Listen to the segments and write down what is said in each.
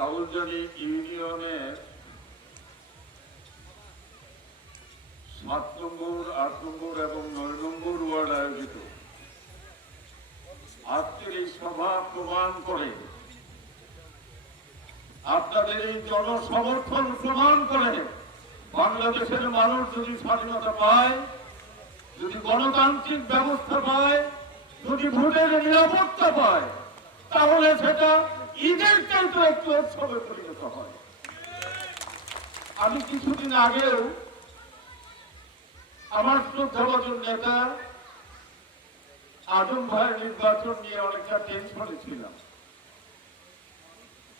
কাউলজানি ইউনিয়নের সাত নম্বর, আট নম্বর এবং নয় নম্বর ওয়ার্ড আয়োজিত। আজকের এই সভা প্রমাণ করে আপনাদের এই জনসমর্থন প্রমাণ করে বাংলাদেশের মানুষ যদি স্বাধীনতা পায়, যদি গণতান্ত্রিক ব্যবস্থা পায়, যদি ভোটের নিরাপত্তা পায়, তাহলে সেটা ঈদের চাইতে একটু উৎসবে পরিণত হয়। আমি কিছুদিন আগেও আমার শ্রদ্ধাভাজন নেতা আজম ভাইয়ের নির্বাচন নিয়ে অনেকটা টেনশনে ছিলাম।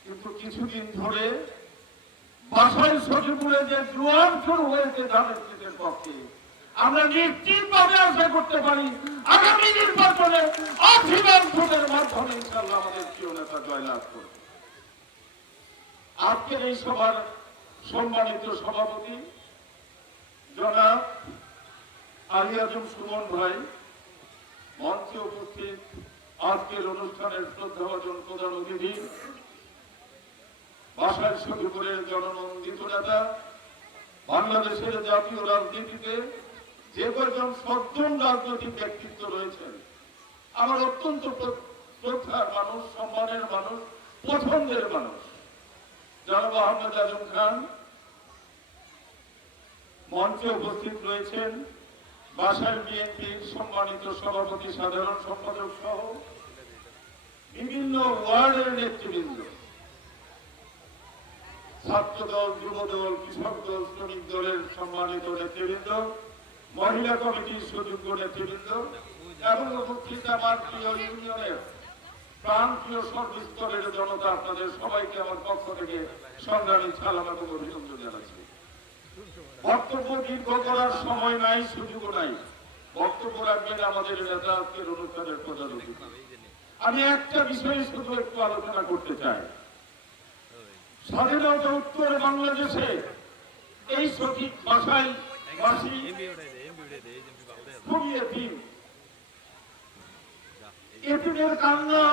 কিন্তু কিছুদিন ধরে বাসায় সচিবুরে যে জোয়ার শুরু হয়েছে ধানের শীতের পক্ষে, আমরা নিশ্চিতভাবে আশা করতে পারি আগামী নির্বাচনে অভিমান ভোটের মাধ্যমে ইনশাল্লাহ আমাদের নেতা জয়লাভ করবে আজকের এই সভার সম্মানিত সভাপতি জনাব আলী সুমন ভাই, মঞ্চে উপস্থিত আজকের অনুষ্ঠানের শ্রদ্ধাভাজন প্রধান অতিথি বাসার সখীপুরের জননন্দিত নেতা, বাংলাদেশের জাতীয় রাজনীতিতে যে কয়েকজন সজ্জন রাজনৈতিক ব্যক্তিত্ব রয়েছেন, আমার অত্যন্ত শ্রদ্ধার মানুষ, সম্মানের মানুষ, পছন্দের মানুষ। জনাব আহমেদ আজম খান মঞ্চে উপস্থিত রয়েছেন। বাসার বিএনপির সম্মানিত সভাপতি, সাধারণ সম্পাদক সহ বিভিন্ন ওয়ার্ডের নেতৃবৃন্দ। ছাত্র দল যুব দল কৃষক দল শ্রমিক দলের সম্মানিত নেতৃবৃন্দ, মহিলা কমিটির সুযোগ্য নেতৃবৃন্দ এবং উপস্থিত আমার প্রিয় ইউনিয়নের প্রাণ সর্বস্তরের জনতা আপনাদের সবাইকে আমার পক্ষ থেকে সংগ্রামী সালাম এবং অভিনন্দন জানাচ্ছি। বক্তব্য দীর্ঘ করার সময় নাই সুযোগও নাই। বক্তব্য রাখবেন আমাদের নেতা আজকের অনুষ্ঠানের প্রধান আমি একটা বিষয়ে শুধু একটু আলোচনা করতে চাই। স্বাধীনতা উত্তর বাংলাদেশে এই সঠিক ভাষায় বাসী খুবই এতিমের কান্না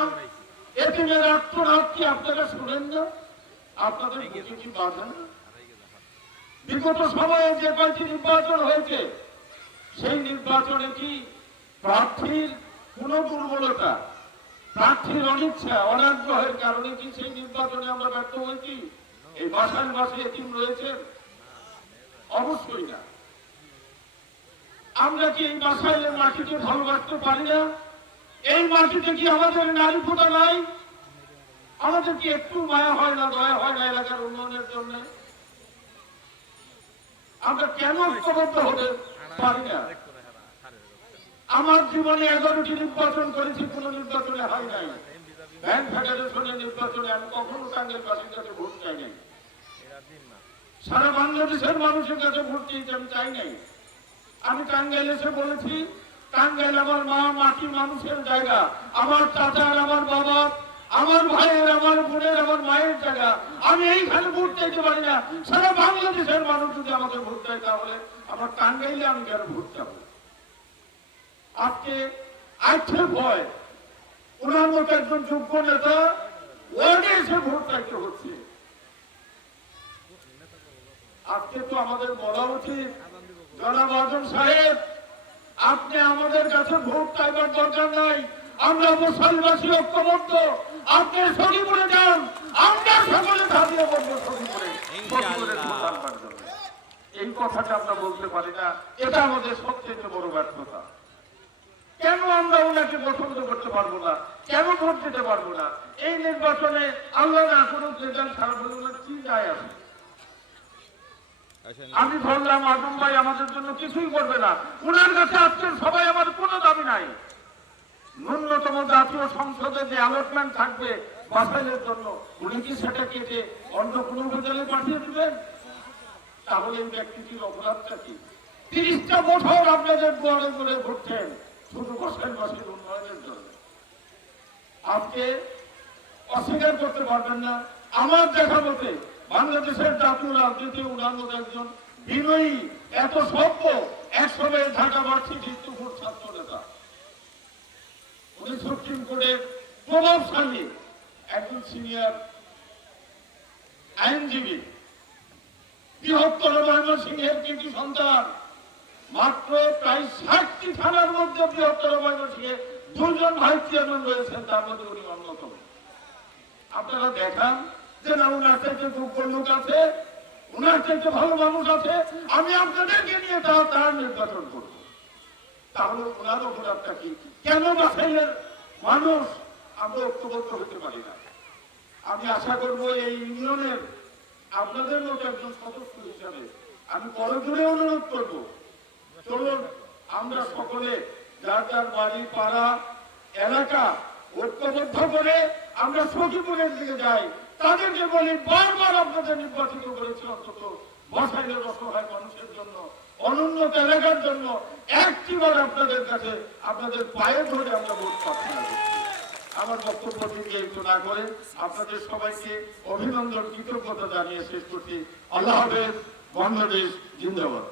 এতিমের আত্মরাত কি আপনারা শুনেন না? আপনাদের বুকে কি বাধা? না বিগত সময়ে যে কয়েকটি নির্বাচন হয়েছে, সেই নির্বাচনে কি প্রার্থীর কোন দুর্বলতা প্রার্থীর অনিচ্ছা, অনাগ্রহের কারণে কি সেই নির্বাচনে আমরা ব্যর্থ হয়েছি? এই বাসায় বাসে এটিম রয়েছে? অবশ্যই না। আমরা কি এই বাসাইলের মাটিকে ভালোবাসতে পারি না? এই মাটিতে কি আমাদের নারী ফোটা নাই? আমাদের কি একটু মায়া হয় না, দয়া হয় না এলাকার উন্নয়নের জন্য? আমরা কেন ঐক্যবদ্ধ হতে পারি না? আমার জীবনে এগারোটি নির্বাচন করেছি, কোন নির্বাচনে হয় নাই। ব্যাংক ফেডারেশনের নির্বাচনে আমি কখনো ভোট চাই নাই। সারা বাংলাদেশের মানুষের কাছে ভোট চেয়েছি আমি চাই নাই। আমি টাঙ্গাইল এসে বলেছি টাঙ্গাইল আমার মা মাটি মানুষের জায়গা। আমার চাচার আমার বাবা, আমার ভাইয়ের, আমার বোনের, আমার মায়ের জায়গা। আমি এইখানে ভোট চাইতে পারি না। সারা বাংলাদেশের মানুষ যদি আমাকে ভোট দেয় তাহলে আমার টাঙ্গাইলে আমি কেন ভোট চাবো আজকে আছে ভয়। ওনার মতো একজন যোগ্য নেতা ওয়ার্ডে এসে ভোট চাইতে হচ্ছে। আজকে তো আমাদের বলা উচিত। জনাব সাহেব আপনি আমাদের কাছে ভোট চাইবার দরকার নাই। আমরা মুসলমাসী ঐক্যবদ্ধ। আপনি সরিপুরে যান। আমরা সকলে ধাপিয়ে পড়ব সরিপুরে। এই কথাটা আমরা বলতে পারি না। এটা আমাদের সবচেয়ে বড় ব্যর্থতা। কেন আমরা ওনাকে পছন্দ করতে পারব না? কেন ভোট দিতে পারব না? এই নির্বাচনে আল্লাহ না করুন রেজাল্ট খারাপ হলে কি যায় আসে আমি ধরলাম আদম ভাই আমাদের জন্য কিছুই করবে না। ওনার কাছে আজকের সবাই আমার কোনো দাবি নাই। ন্যূনতম জাতীয় সংসদে যে অ্যালটমেন্ট থাকবে বাসাইলের জন্য, উনি কি সেটা কেটে অন্য কোনো উপজেলে পাঠিয়ে দিবেন? তাহলে এই ব্যক্তিটির অপরাধটা কি? তিরিশটা বছর আপনাদের দলে করে ঘুরছেন, শুধু বাসীর উন্নয়নের জন্য। আজকে অস্বীকার করতে পারবেন না। আমার দেখা মতে বাংলাদেশের জাতীয় রাজনীতি উনার একজন বিনয়ী, এত সভ্য, একসময় ঢাকা ভার্সিটির তুপুর ছাত্র নেতা। উনি সুপ্রিম কোর্টের প্রভাবশালী একজন সিনিয়র আইনজীবী। বৃহত্তর ময়মনসিংহের কৃতি সন্তান। মাত্র প্রায় ষাটটি থানার মধ্যে বৃহত্তর ময়মনসিংহে দুজন ভাইস চেয়ারম্যান রয়েছেন, তার মধ্যে উনি অন্যতম। আপনারা দেখান যে না, উনার চাইতে যোগ্য লোক আছে, উনার চাইতে ভালো মানুষ আছে, আমি আপনাদেরকে নিয়ে তার তার নির্বাচন করব। তাহলে ওনার অপরাধটা কি? কেন বাসাইলের মানুষ আমরা ঐক্যবদ্ধ হতে পারি না? আমি আশা করব এই ইউনিয়নের আপনাদের মতো একজন সদস্য হিসাবে আমি করজোরে অনুরোধ করব। চলুন, আমরা সকলে যার যার বাড়ি, পাড়া, এলাকা ঐক্যবদ্ধ করে আমরা সখীপুরের দিকে যাই। তাদেরকে বলি, বারবার আপনাদের নির্বাচিত করেছি অন্তত বসাইলের অসহায় মানুষের জন্য, অনুন্নত এলাকার জন্য একটি একটিবার আপনাদের কাছে, আপনাদের পায়ে ধরে আমরা ভোট প্রার্থনা আমার বক্তব্য দীর্ঘায়িত না করে আপনাদের সবাইকে অভিনন্দন, কৃতজ্ঞতা জানিয়ে শেষ করছি। আল্লাহ হাফেজ, বাংলাদেশ জিন্দাবাদ।